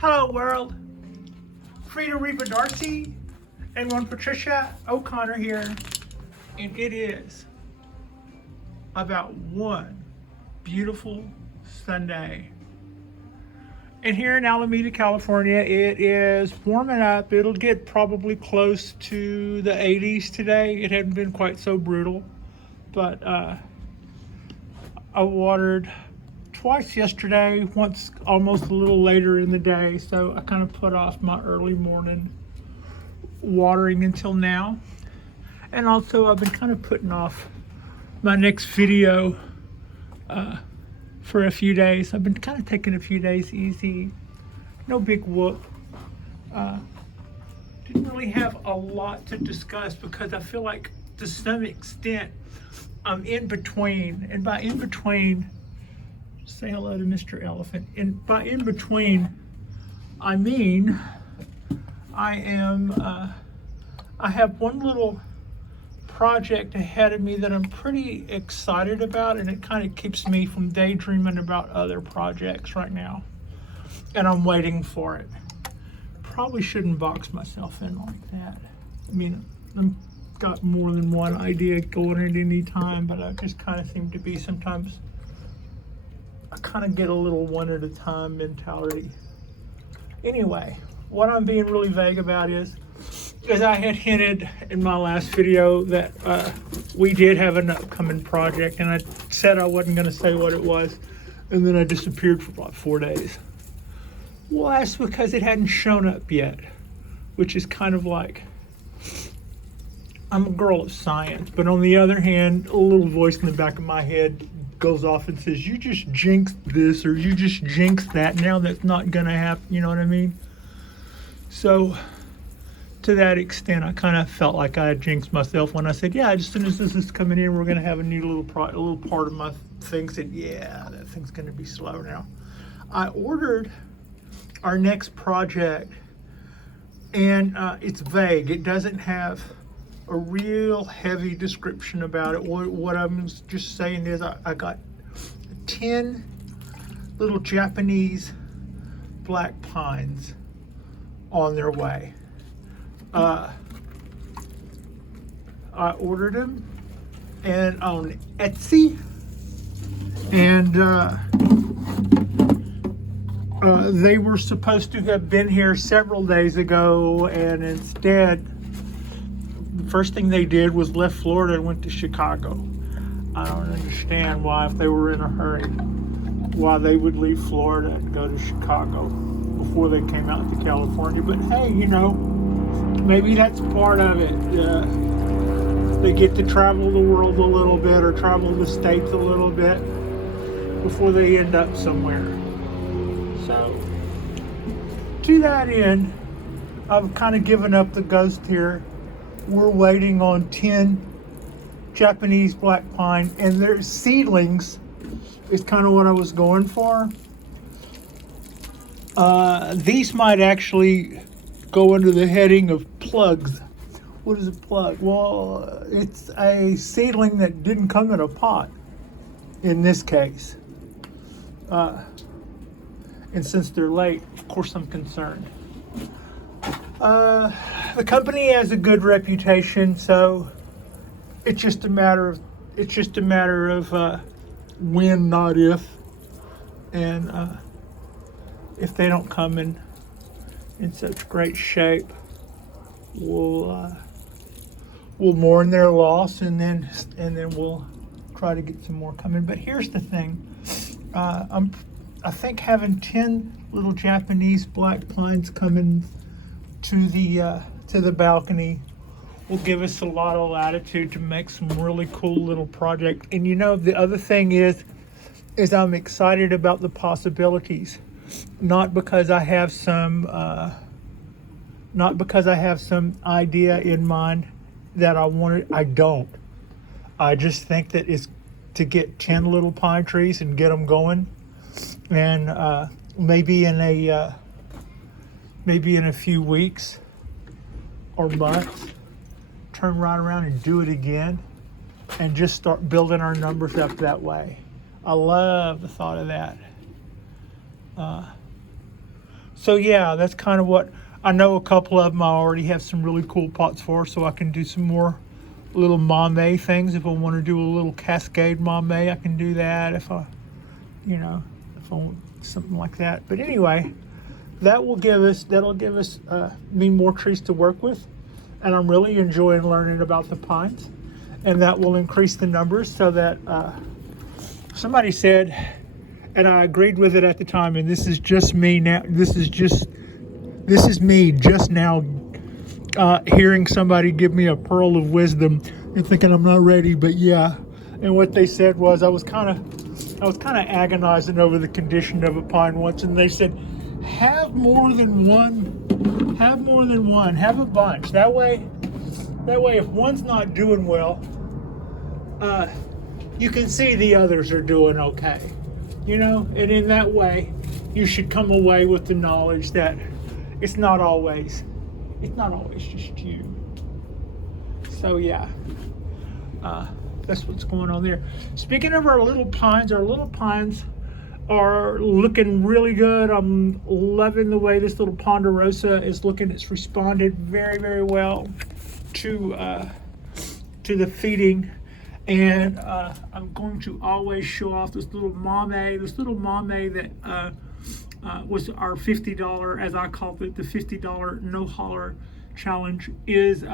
Hello world, Frida Reba Darcy and one Patricia O'Connor here, and it is about one beautiful Sunday. And here in Alameda, California, it is warming up. It'll get probably close to the 80s today. It hadn't been quite so brutal, but I watered twice yesterday, once almost a little later in the day, so I kind of put off my early morning watering until now. And also I've been kind of putting off my next video for a few days. I've been kind of taking a few days easy, no big whoop. Didn't really have a lot to discuss because I feel like to some extent I'm in between, and by in between, say hello to Mr. Elephant. And by in between, I mean I have one little project ahead of me that I'm pretty excited about, and it kind of keeps me from daydreaming about other projects right now. And I'm waiting for it. Probably shouldn't box myself in like that. I mean, I've got more than one idea going at any time, but I just kind of seem to be sometimes I kind of get a little one at a time mentality. Anyway, what I'm being really vague about is, as I had hinted in my last video, that we did have an upcoming project, and I said I wasn't going to say what it was, and then I disappeared for about 4 days. Well, that's because it hadn't shown up yet, which is kind of like, I'm a girl of science, but on the other hand, a little voice in the back of my head goes off and says, you just jinxed this, or you just jinxed that. Now that's not gonna happen, you know what I mean? So to that extent, I kind of felt like I had jinxed myself when I said, yeah, as soon as this is coming in, we're gonna have a new little part of my thing. Said, yeah, that thing's gonna be slow now. I ordered our next project, and it's vague. It doesn't have a real heavy description about it. What I'm just saying is I got 10 little Japanese black pines on their way. I ordered them and on Etsy, and they were supposed to have been here several days ago, and instead first thing they did was left Florida and went to Chicago. I don't understand why, if they were in a hurry, why they would leave Florida and go to Chicago before they came out to California. But hey, you know, maybe that's part of it. They get to travel the world a little bit, or travel the states a little bit before they end up somewhere. So to that end, I've kind of given up the ghost here. We're waiting on 10 Japanese black pine, and their seedlings is kind of what I was going for. These might actually go under the heading of plugs. What is a plug? Well, it's a seedling that didn't come in a pot in this case. And since they're late, of course I'm concerned. The company has a good reputation, so it's just a matter of when, not if. And if they don't come in such great shape, we'll mourn their loss, and then we'll try to get some more coming. But here's the thing: I think having 10 little Japanese black pines coming to the balcony will give us a lot of latitude to make some really cool little project. And you know, the other thing is I'm excited about the possibilities, not because I have some idea in mind that I wanted. I don't. I just think that it's to get 10 little pine trees and get them going, and maybe in a few weeks or months, turn right around and do it again, and just start building our numbers up that way. I love the thought of that. So yeah, that's kind of what I know. A couple of them I already have some really cool pots for, so I can do some more little mame things. If I want to do a little cascade mame, I can do that. If I want something like that. But anyway, that'll give us me more trees to work with, and I'm really enjoying learning about the pines, and that will increase the numbers so that somebody said, and I agreed with it at the time, and this is just me now. This is me just now hearing somebody give me a pearl of wisdom and thinking I'm not ready, but yeah. And what they said was I was kind of agonizing over the condition of a pine once, and they said, have more than one, have a bunch. That way if one's not doing well, you can see the others are doing okay. And in that way, you should come away with the knowledge that it's not always just you. So yeah, that's what's going on there. Speaking of our little pines are looking really good. I'm loving the way this little ponderosa is looking. It's responded very, very well to the feeding. And I'm going to always show off this little mame that was our $50, as I called it, the $50 no holler challenge, is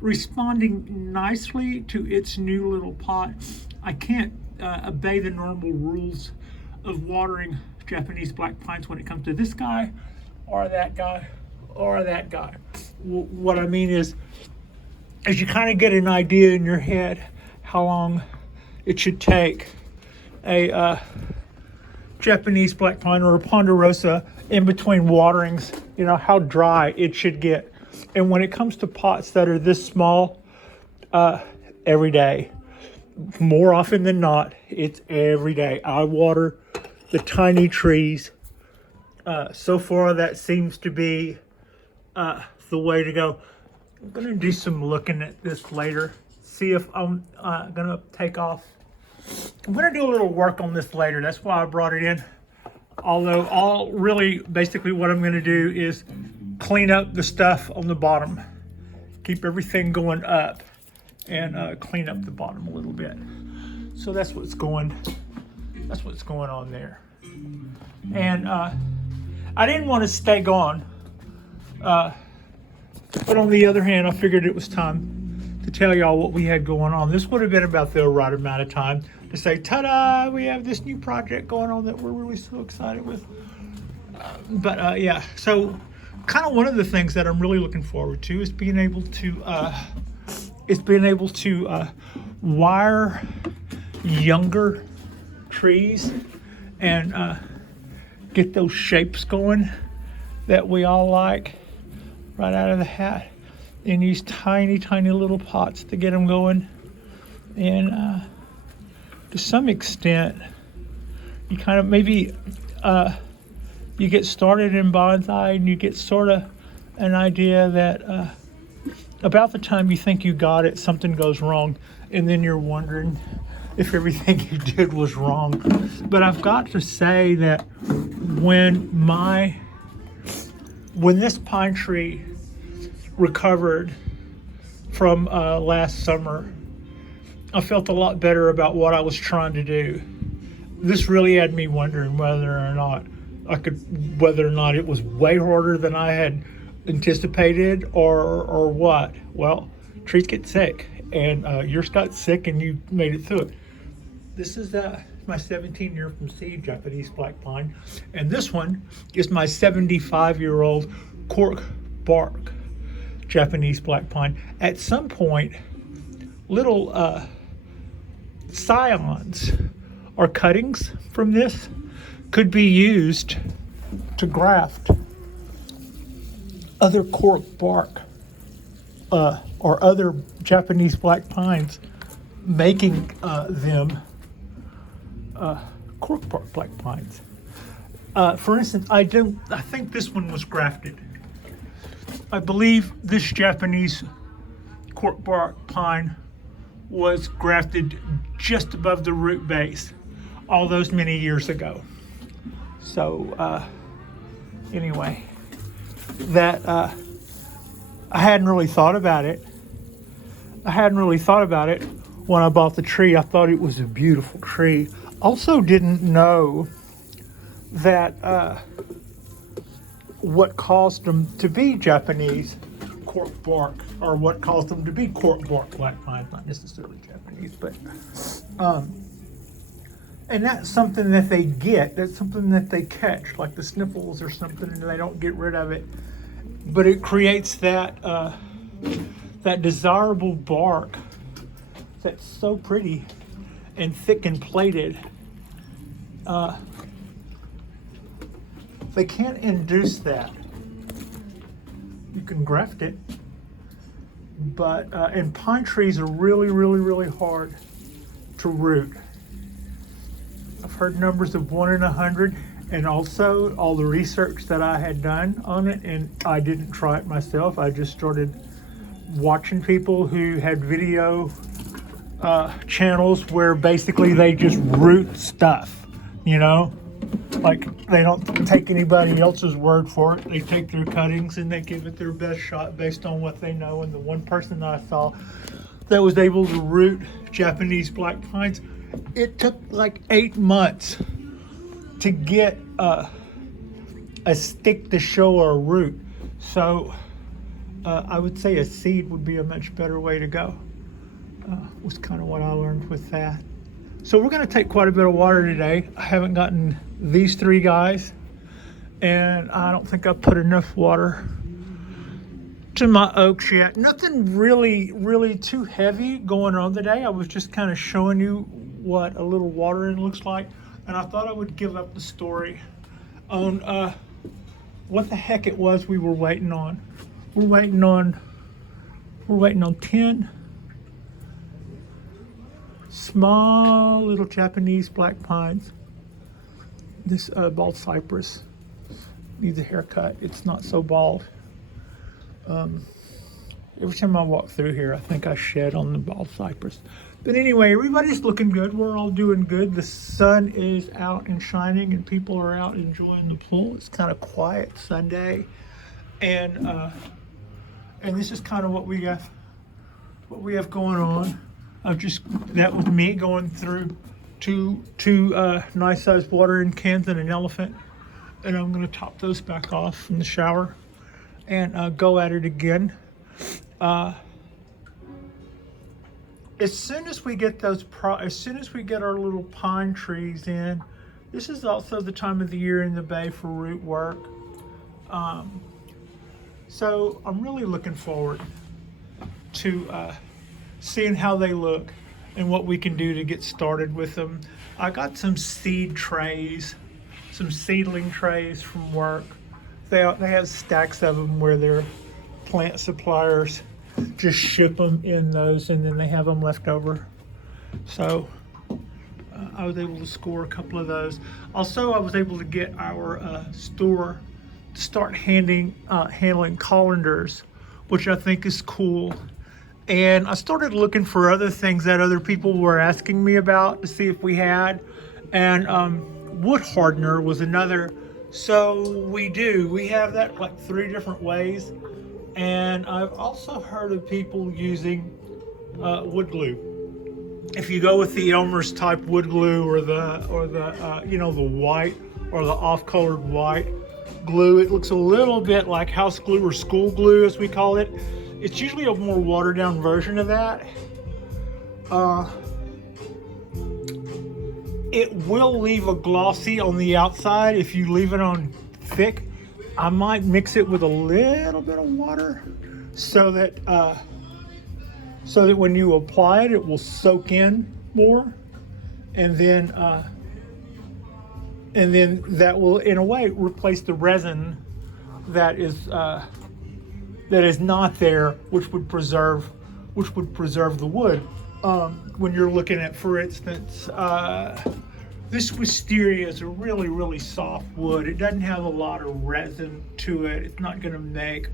responding nicely to its new little pot. I can't obey the normal rules of watering Japanese black pines when it comes to this guy or that guy or that guy. What I mean is you kind of get an idea in your head how long it should take a Japanese black pine or a ponderosa in between waterings, how dry it should get. And when it comes to pots that are this small, every day, more often than not, it's every day. I water the tiny trees. So far, that seems to be the way to go. I'm going to do some looking at this later. See if I'm going to take off. I'm going to do a little work on this later. That's why I brought it in. Although basically what I'm going to do is clean up the stuff on the bottom. Keep everything going up and clean up the bottom a little bit. So that's what's going on there. And I didn't want to stay gone. But on the other hand, I figured it was time to tell y'all what we had going on. This would have been about the right amount of time to say, ta-da, we have this new project going on that we're really so excited with. But yeah, so kind of one of the things that I'm really looking forward to is being able to wire younger trees and get those shapes going that we all like right out of the hat in these tiny, tiny little pots to get them going. And to some extent, you kind of maybe you get started in bonsai and you get sort of an idea that about the time you think you got it, something goes wrong, and then you're wondering if everything you did was wrong. But I've got to say that when this pine tree recovered from last summer, I felt a lot better about what I was trying to do. This really had me wondering whether or not it was way harder than I had anticipated or what. Well, trees get sick, and yours got sick and you made it through it. This is my 17-year from seed Japanese black pine, and this one is my 75-year-old cork bark Japanese black pine. At some point, little scions or cuttings from this could be used to graft other cork bark or other Japanese black pines, making them cork bark black pines. For instance, I think this one was grafted. I believe this Japanese cork bark pine was grafted just above the root base all those many years ago. So anyway, that I hadn't really thought about it. When I bought the tree. I thought it was a beautiful tree. Also didn't know that what caused them to be Japanese cork bark, or what caused them to be cork bark black pines, not necessarily Japanese, but and that's something that they get. That's something that they catch, like the sniffles or something, and they don't get rid of it. But it creates that that desirable bark that's so pretty and thick and plated. They can't induce that. You can graft it, but and pine trees are really, really, really hard to root. I've heard numbers of 1 in 100, and also all the research that I had done on it, and I didn't try it myself. I just started watching people who had video channels where basically they just root stuff, you know? Like, they don't take anybody else's word for it. They take their cuttings and they give it their best shot based on what they know. And the one person that I saw that was able to root Japanese black pines, it took like 8 months to get a stick to show a root. So I would say a seed would be a much better way to go. Was kind of what I learned with that. So we're going to take quite a bit of water today. I haven't gotten these 3 guys, and I don't think I've put enough water to my oaks yet. Nothing really too heavy going on today. I was just kind of showing you what a little watering looks like, and I thought I would give up the story on what the heck it was we were waiting on. We're waiting on 10 small little Japanese black pines. This bald cypress needs a haircut. It's not so bald. Every time I walk through here, I think I shed on the bald cypress. But anyway, everybody's looking good. We're all doing good. The sun is out and shining, and people are out enjoying the pool. It's kind of quiet Sunday, and this is kind of what we have going on. That was me going through two nice sized watering cans and an elephant, and I'm going to top those back off from the shower and go at it again. As soon as we get our little pine trees in, this is also the time of the year in the bay for root work. So I'm really looking forward to seeing how they look and what we can do to get started with them. I got some seedling trays from work. They have stacks of them where their plant suppliers just ship them in those, and then they have them left over. So I was able to score a couple of those. Also, I was able to get our store to start handling colanders, which I think is cool. And I started looking for other things that other people were asking me about to see if we had. And wood hardener was another. So we have that like 3 different ways. And I've also heard of people using wood glue. If you go with the Elmer's type wood glue or the white or the off-colored white glue, it looks a little bit like house glue or school glue, as we call it. It's usually a more watered down version of that. It will leave a glossy on the outside if you leave it on thick. I might mix it with a little bit of water so that when you apply it, it will soak in more, and then that will, in a way, replace the resin that is not there, which would preserve the wood. When you're looking at, for instance, this wisteria is a really, really soft wood. It doesn't have a lot of resin to it. It's not going to make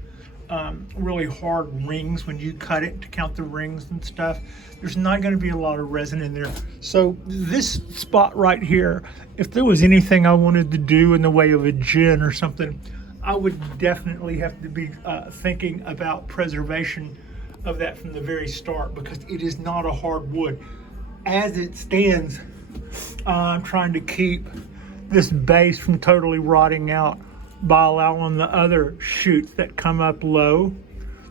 really hard rings when you cut it to count the rings and stuff. There's not going to be a lot of resin in there. So this spot right here, if there was anything I wanted to do in the way of a gin or something, I would definitely have to be thinking about preservation of that from the very start, because it is not a hard wood. As it stands, I'm trying to keep this base from totally rotting out by allowing the other shoots that come up low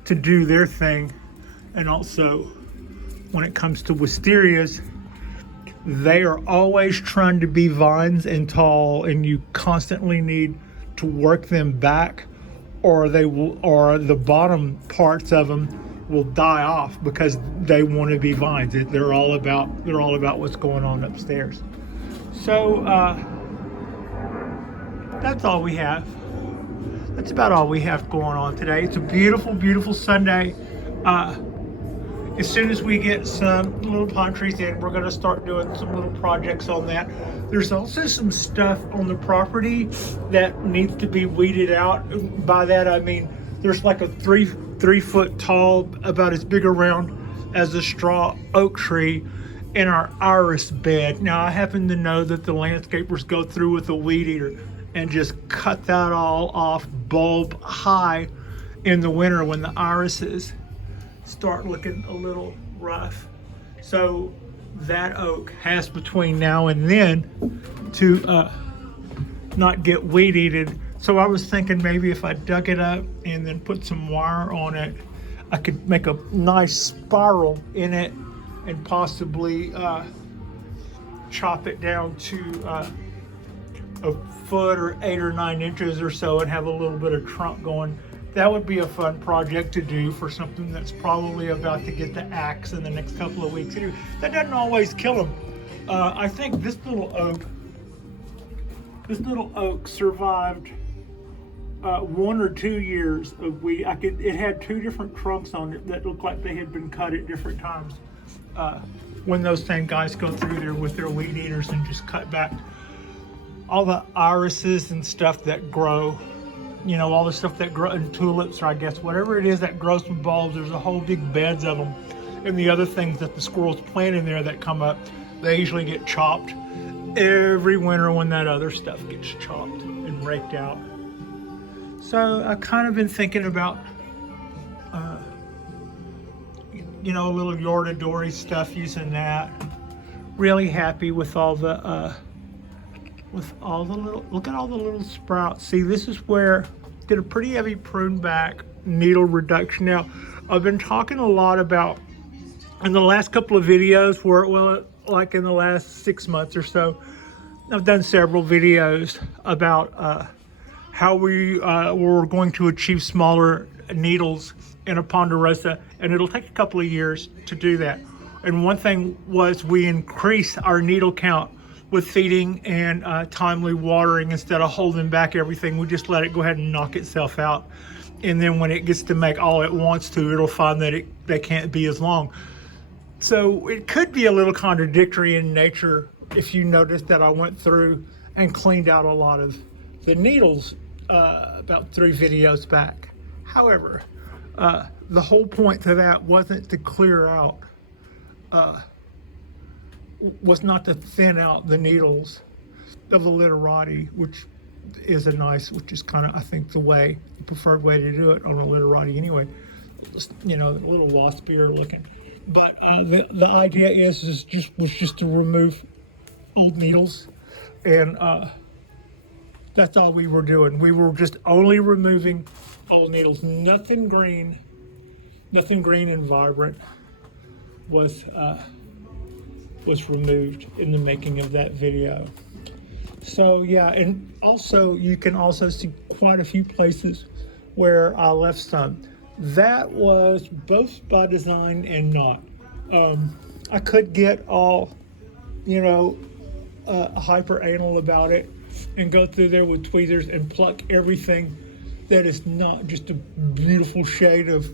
to do their thing. And also, when it comes to wisterias, they are always trying to be vines and tall, and you constantly need to work them back, or they will, or the bottom parts of them will die off because they want to be vines. They're all about what's going on upstairs. So that's all we have. That's about all we have going on today. It's a beautiful, beautiful Sunday. As soon as we get some little pine trees in, we're going to start doing some little projects on that. There's also some stuff on the property that needs to be weeded out. By that I mean there's like a three foot tall, about as big around as a straw oak tree in our iris bed. Now I happen to know that the landscapers go through with a weed eater and just cut that all off bulb high in the winter when the irises start looking a little rough. So that oak has between now and then to not get weed eated. So I was thinking maybe if I dug it up and then put some wire on it, I could make a nice spiral in it and possibly chop it down to a foot or 8 or 9 inches or so and have a little bit of trunk going. That would be a fun project to do for something that's probably about to get the axe in the next couple of weeks. That doesn't always kill them. I think this little oak survived 1 or 2 years of weed. It had 2 different trunks on it that looked like they had been cut at different times. When those same guys go through there with their weed eaters and just cut back all the irises and stuff that grow, all the stuff that grow in tulips, or I guess whatever it is that grows from bulbs. There's a whole big beds of them. And the other things that the squirrels plant in there that come up, they usually get chopped every winter when that other stuff gets chopped and raked out. So I've kind of been thinking about, a little Yorda stuff, using that. Really happy with all the little, look at all the little sprouts. See, this is where did a pretty heavy prune back needle reduction. Now, I've been talking a lot about in the last couple of videos like in the last 6 months or so, I've done several videos about how we were going to achieve smaller needles in a ponderosa, and it'll take a couple of years to do that. And one thing was we increase our needle count with feeding and timely watering instead of holding back everything. We just let it go ahead and knock itself out. And then when it gets to make all it wants to, it'll find that they can't be as long. So it could be a little contradictory in nature if you notice that I went through and cleaned out a lot of the needles about 3 videos back. However, the whole point to that wasn't to clear out, was not to thin out the needles of the literati, which is kind of, I think, the preferred way to do it on a literati anyway. A little waspier looking. But the idea was just to remove old needles, and that's all we were doing. We were just only removing old needles. Nothing green and vibrant was removed in the making of that video. So yeah, and also you can also see quite a few places where I left some. That was both by design and not. I could get all, hyper anal about it and go through there with tweezers and pluck everything that is not just a beautiful shade of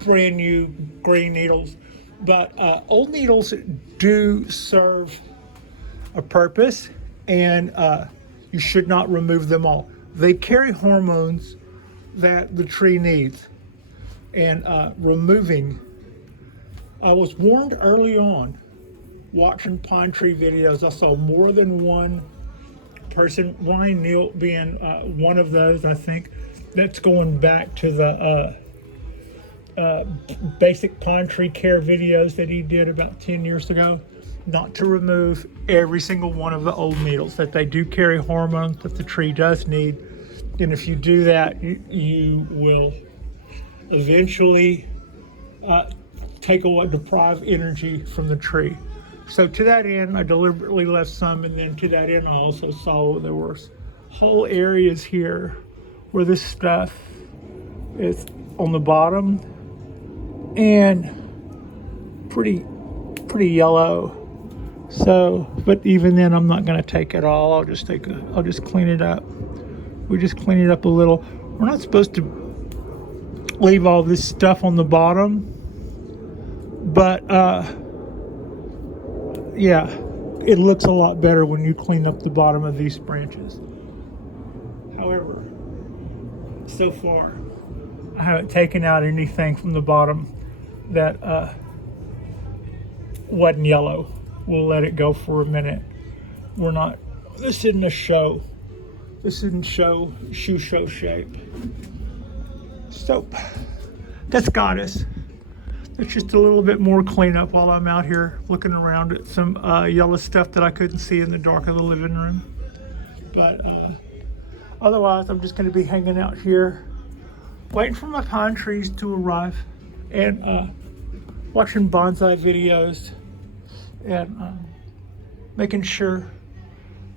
brand new green needles. But old needles do serve a purpose, and you should not remove them all. They carry hormones that the tree needs, and removing. I was warned early on, watching pine tree videos. I saw more than one person, Wine Neal being one of those, I think. That's going back to the basic pine tree care videos that he did about 10 years ago. Not to remove every single one of the old needles, that they do carry hormones that the tree does need. And if you do that, you will eventually deprive energy from the tree. So to that end, I deliberately left some, and then to that end, I also saw there were whole areas here where this stuff is on the bottom and pretty yellow. So, but even then, I'm not going to take it all. I'll just clean it up. We just clean it up a little. We're not supposed to leave all this stuff on the bottom, but yeah, it looks a lot better when you clean up the bottom of these branches. However, so far, I haven't taken out anything from the bottom that wasn't yellow. We'll let it go for a minute. This isn't a show. This isn't show shape. So, that's Goddess. It's just a little bit more cleanup while I'm out here looking around at some yellow stuff that I couldn't see in the dark of the living room. But otherwise, I'm just going to be hanging out here, waiting for my pine trees to arrive, and watching bonsai videos, and making sure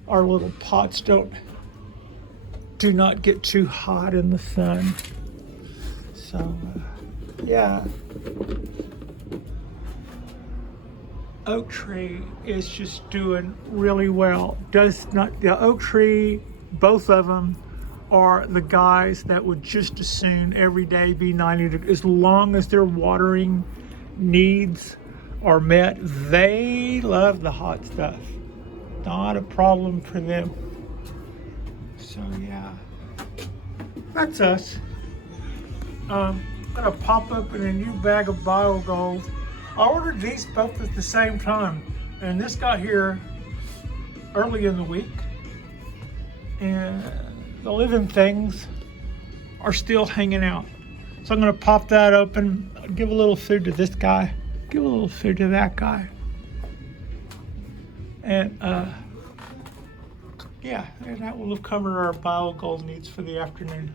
our little pots do not get too hot in the sun. So, yeah. Oak tree is just doing really well. The oak tree, both of them, are the guys that would just as soon every day be 90 degrees. As long as their watering needs are met, they love the hot stuff. Not a problem for them. So yeah, that's us. I'm gonna pop open a new bag of biogold. I ordered these both at the same time, and this got here early in the week, and the living things are still hanging out. So I'm gonna pop that open, give a little food to this guy, give a little food to that guy, and yeah, and that will have covered our biogold needs for the afternoon.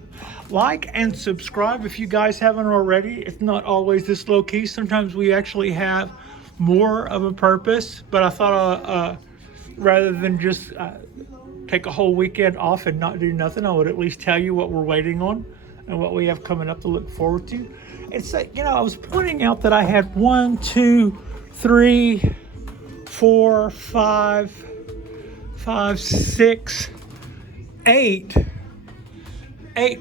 Like and subscribe if you guys haven't already. It's not always this low key. Sometimes we actually have more of a purpose, but I thought rather than just take a whole weekend off and not do nothing, I would at least tell you what we're waiting on and what we have coming up to look forward to. It's like, I was pointing out that I had 1, 2, 3, 4, 5, 6, 8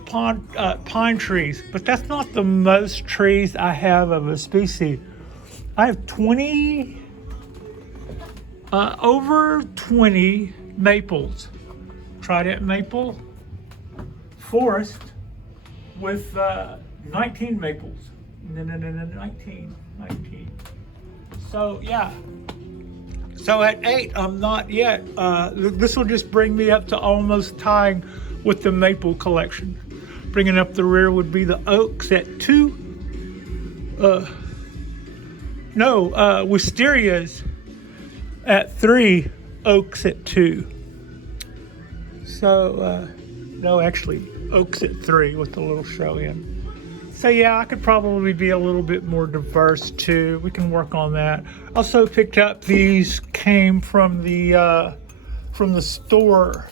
pine trees, but that's not the most trees I have of a species. I have over 20 maples. Trident maple forest with 19 maples. 19. So yeah. So at 8, I'm not yet. This will just bring me up to almost tying with the maple collection. Bringing up the rear would be the oaks at 2. Wisterias at 3, oaks at 2. So, actually, oaks at 3 with the little show in. So yeah, I could probably be a little bit more diverse too. We can work on that. Also picked up these, came from the store,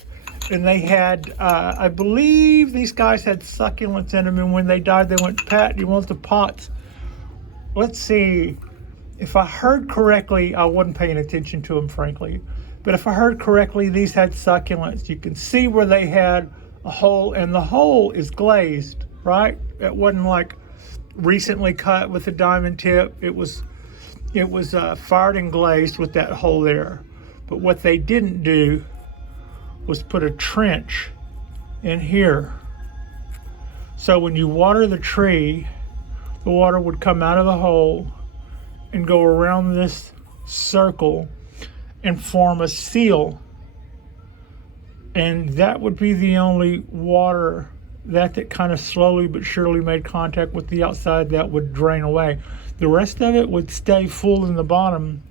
and they had, I believe these guys had succulents in them, and when they died, they went, "Pat, you want the pots?" Let's see. If I heard correctly, I wasn't paying attention to them, frankly. But if I heard correctly, these had succulents. You can see where they had a hole, and the hole is glazed, right? It wasn't like recently cut with a diamond tip. It was fired and glazed with that hole there. But what they didn't do was put a trench in here. So when you water the tree, the water would come out of the hole and go around this circle and form a seal And that would be the only water that kind of slowly but surely made contact with the outside that would drain away. The rest of it would stay full in the bottom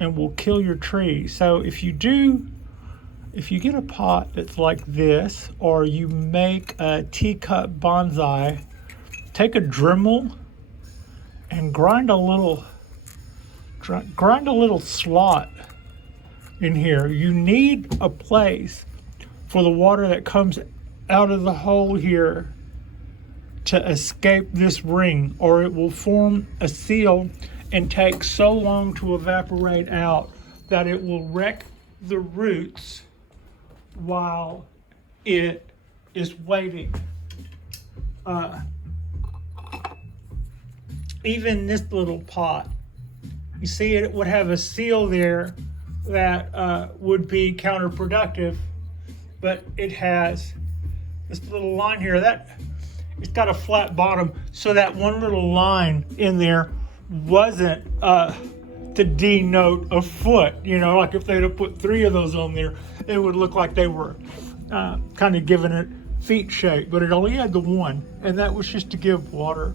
and will kill your tree. So if you get a pot that's like this, or you make a teacup bonsai, take a Dremel and grind a little slot in here. You need a place for the water that comes out of the hole here to escape this ring, or it will form a seal and take so long to evaporate out that it will wreck the roots while it is waiting. Even this little pot, you see it would have a seal there that would be counterproductive, but it has this little line here that it's got a flat bottom, so that one little line in there wasn't to denote a foot. You know, like if they'd have put 3 of those on there, it would look like they were kind of giving it feet shape, but it only had the one, and that was just to give water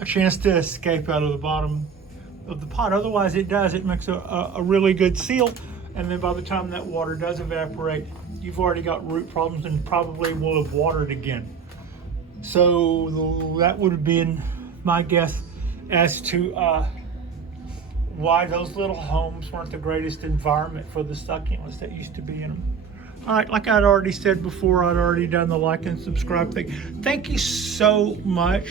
a chance to escape out of the bottom of the pot. Otherwise it makes a really good seal, and then by the time that water does evaporate, you've already got root problems and probably will have watered again. So that would have been my guess as to why those little homes weren't the greatest environment for the succulents that used to be in them. All right, like I'd already said before, I'd already done the like and subscribe thing. Thank you so much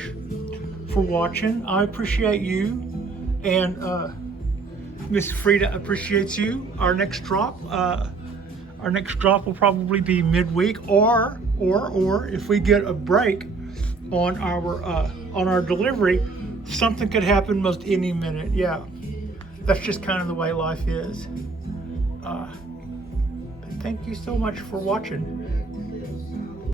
for watching. I appreciate you, and Miss Frida appreciates you. Our next drop will probably be midweek, or if we get a break on our delivery, something could happen most any minute. Yeah, that's just kind of the way life is. But thank you so much for watching.